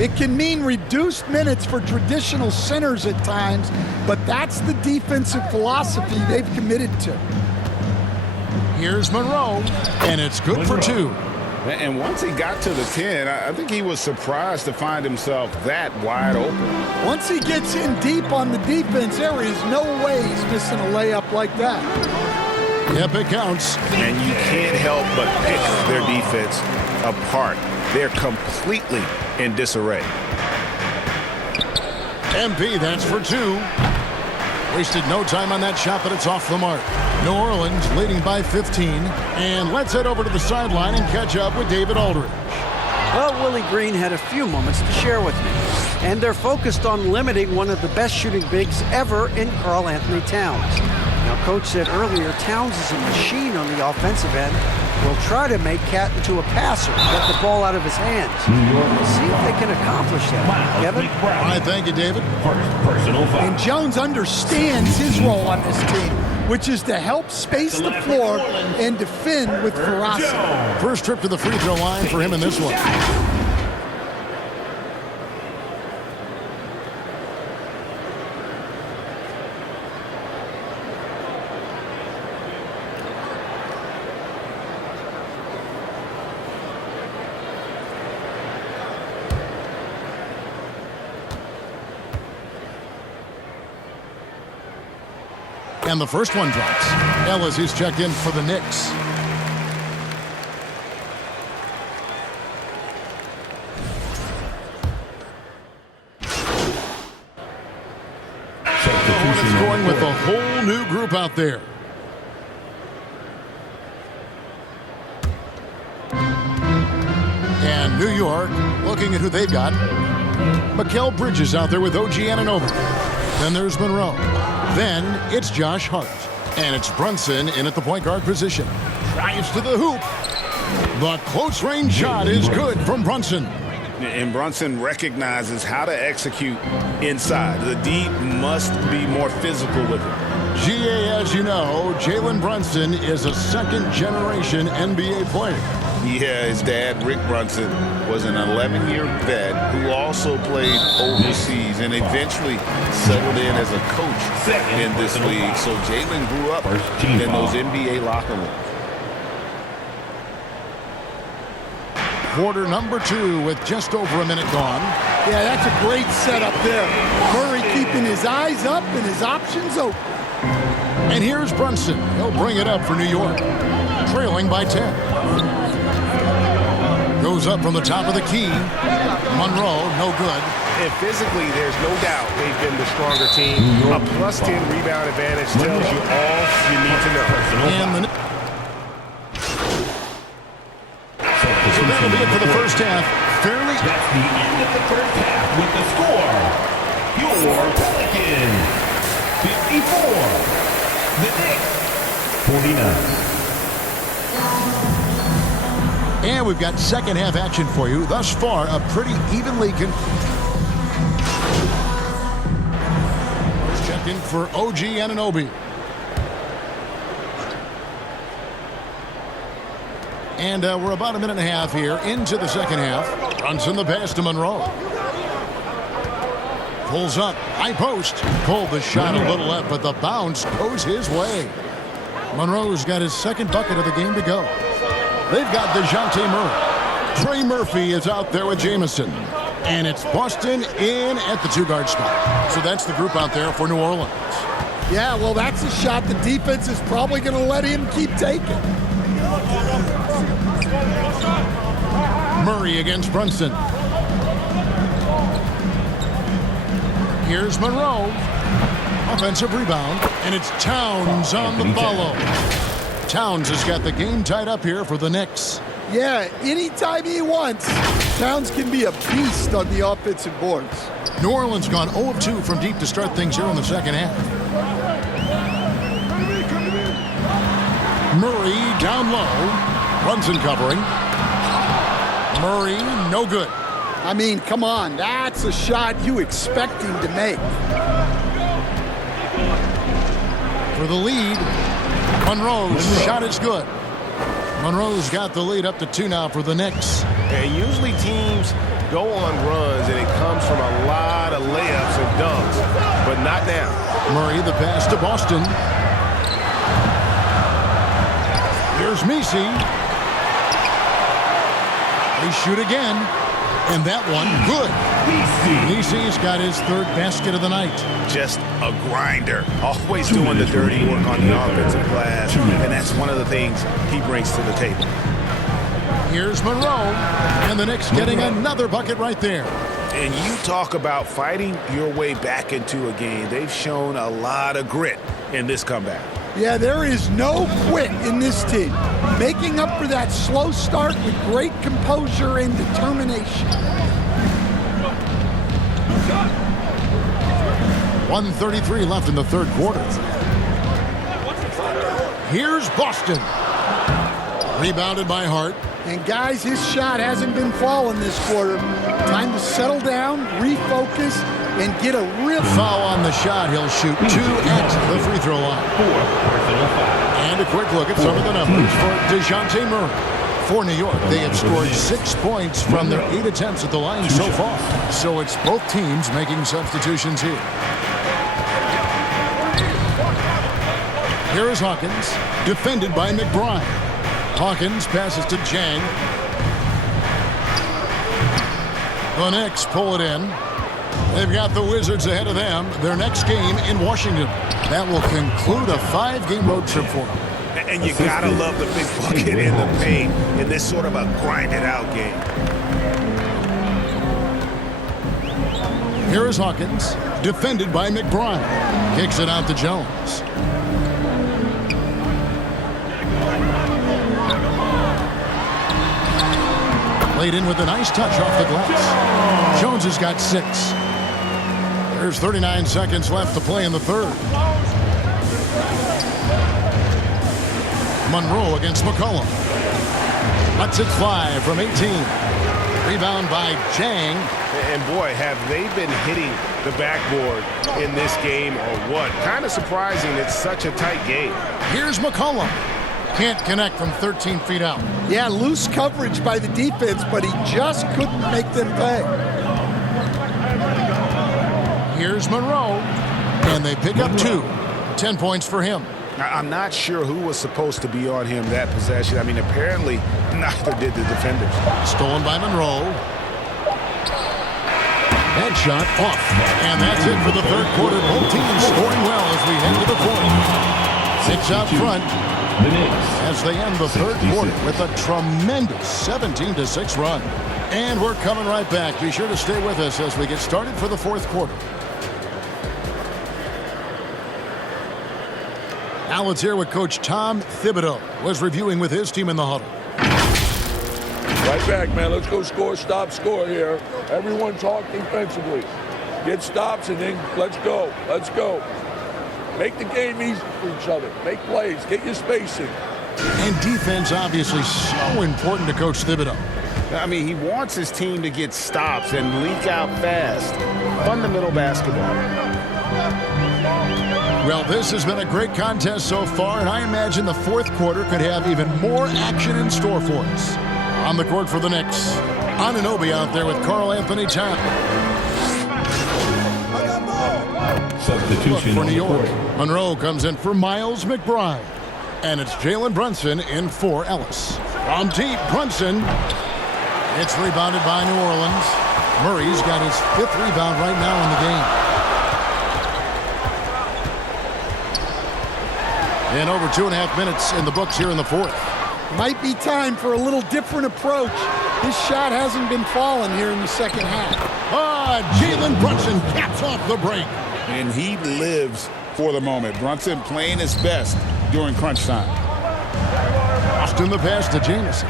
It can mean reduced minutes for traditional centers at times, but that's the defensive philosophy they've committed to. Here's Monroe, and it's good for 2. And once he got to the 10, I think he was surprised to find himself that wide open. Once he gets in deep on the defense, there is no way he's missing a layup like that. Yep, it counts. And you can't help but pick their defense apart. They're completely in disarray. MP, that's for 2. Wasted no time on that shot, but it's off the mark. New Orleans leading by 15. And let's head over to the sideline and catch up with David Aldridge. Well, Willie Green had a few moments to share with me. And they're focused on limiting one of the best shooting bigs ever in Karl Anthony Towns. Now, Coach said earlier, Towns is a machine on the offensive end. Will try to make Cat into a passer, get the ball out of his hands. We'll see if they can accomplish that. Kevin? All right, thank you, David. Personal foul. And Jones understands his role on this team, which is to help space the floor and defend with ferocity. First trip to the free throw line for him in this one. And the first one drops. Ellis is checked in for the Knicks. Hornets going with a whole new group out there. And New York looking at who they've got. Mikal Bridges out there with OG Anunoby. Then there's Monroe. Then it's Josh Hart. And it's Brunson in at the point guard position. Drives to the hoop. The close range shot is good from Brunson. And Brunson recognizes how to execute inside. The D must be more physical with it. GA, as you know, Jalen Brunson is a second-generation NBA player. Yeah, his dad, Rick Brunson, was an 11-year vet who also played overseas and eventually settled in as a coach in this league. So Jalen grew up in those NBA locker rooms. Quarter number 2 with just over a minute gone. Yeah, that's a great setup there. Murray keeping his eyes up and his options open. And here's Brunson. He'll bring it up for New York. Trailing by 10. Goes up from the top of the key. Monroe, no good. And physically, there's no doubt they've been the stronger team. A plus 10 rebound advantage tells you all you need to know. And so that'll be it for the first half. Fairly. That's the end of the first half with the score. Your Pelicans 54. The Knicks 49. And we've got second half action for you. Thus far, a pretty evenly checked in for OG Anunoby. And we're about a minute and a half here into the second half. Brunson the pass to Monroe. Pulls up, high post. Pulled the shot a little left, but the bounce goes his way. Monroe's got his second bucket of the game to go. They've got DeJounte Murray. Trey Murphy is out there with Jamison. And it's Boston in at the 2-guard spot. So that's the group out there for New Orleans. Yeah, well, that's a shot the defense is probably going to let him keep taking. Murray against Brunson. Here's Monroe. Offensive rebound. And it's Towns on the follow. Towns has got the game tied up here for the Knicks. Yeah, anytime he wants, Towns can be a beast on the offensive boards. New Orleans gone 0 of 2 from deep to start things here in the second half. Murray down low. Brunson covering. Murray, no good. I mean, come on, that's a shot you expect him to make. For the lead, Monroe's shot is good. Monroe's got the lead up to 2 now for the Knicks. And usually teams go on runs, and it comes from a lot of layups and dunks, but not now. Murray, the pass to Boston. Here's Messi. They shoot again, and that one, good. Messi's got his third basket of the night. Just a grinder, always doing the dirty work on the offensive glass, and that's one of the things he brings to the table. Here's Monroe, and the Knicks getting another bucket right there. And you talk about fighting your way back into a game. They've shown a lot of grit in this comeback. Yeah, there is no quit in this team. Making up for that slow start with great composure and determination. 1:33 left in the third quarter. Here's Boston. Rebounded by Hart. And guys, his shot hasn't been falling this quarter. Time to settle down, refocus, and get a real Foul on the shot. He'll shoot 2 at the free throw line. And a quick look at some of the numbers for DeJounte Murray. For New York, they have scored 6 points from their 8 attempts at the line so far. So it's both teams making substitutions here. Here is Hawkins, defended by McBride. Hawkins passes to Jang. The Knicks pull it in. They've got the Wizards ahead of them. Their next game in Washington. That will conclude a 5-game road trip for them. And you gotta love the big bucket in the paint in this sort of a grinded-out game. Here is Hawkins, defended by McBride. Kicks it out to Jones. Laid in with a nice touch off the glass. Jones has got 6. There's 39 seconds left to play in the third. Monroe against McCollum. Lets it fly from 18. Rebound by Jang. And boy, have they been hitting the backboard in this game or what? Kind of surprising it's such a tight game. Here's McCollum. Can't connect from 13 feet out. Yeah, loose coverage by the defense, but he just couldn't make them pay. Here's Monroe, and they pick up 2. 10 points for him. I'm not sure who was supposed to be on him that possession. I mean, apparently neither did the defenders. Stolen by Monroe. That shot off. And that's it for the third quarter. Both teams scoring well as we head to the fourth. 6 out front as they end the third quarter with a tremendous 17-6 run. And we're coming right back. Be sure to stay with us as we get started for the fourth quarter. Now let's hear what Coach Tom Thibodeau was reviewing with his team in the huddle. Right back, man. Let's go score, stop, score here. Everyone talk defensively. Get stops and then let's go. Let's go. Make the game easy for each other. Make plays. Get your spacing. And defense obviously so important to Coach Thibodeau. I mean, he wants his team to get stops and leak out fast. Fundamental basketball. Well, this has been a great contest so far, and I imagine the fourth quarter could have even more action in store for us. On the court for the Knicks, Anunoby out there with Karl Anthony Towns. Substitution For New York, Monroe comes in for Miles McBride. And it's Jalen Brunson in for Ellis. From deep, Brunson. It's rebounded by New Orleans. Murray's got his 5th rebound right now in the game. And over 2.5 minutes in the books here in the fourth. Might be time for a little different approach. His shot hasn't been falling here in the second half. Jalen Brunson caps off the break. And he lives for the moment. Brunson playing his best during crunch time. Austin the pass to Jamison.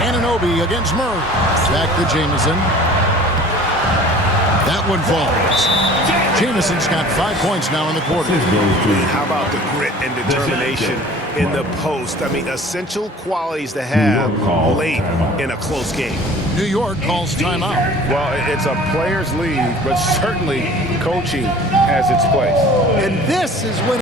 Anunoby against Murray. Back to Jamison. That one falls. Jamison's got 5 points now in the quarter. How about the grit and determination in the post? I mean, essential qualities to have late in a close game. New York calls timeout. Well, it's a players' league, but certainly coaching has its place. And this is when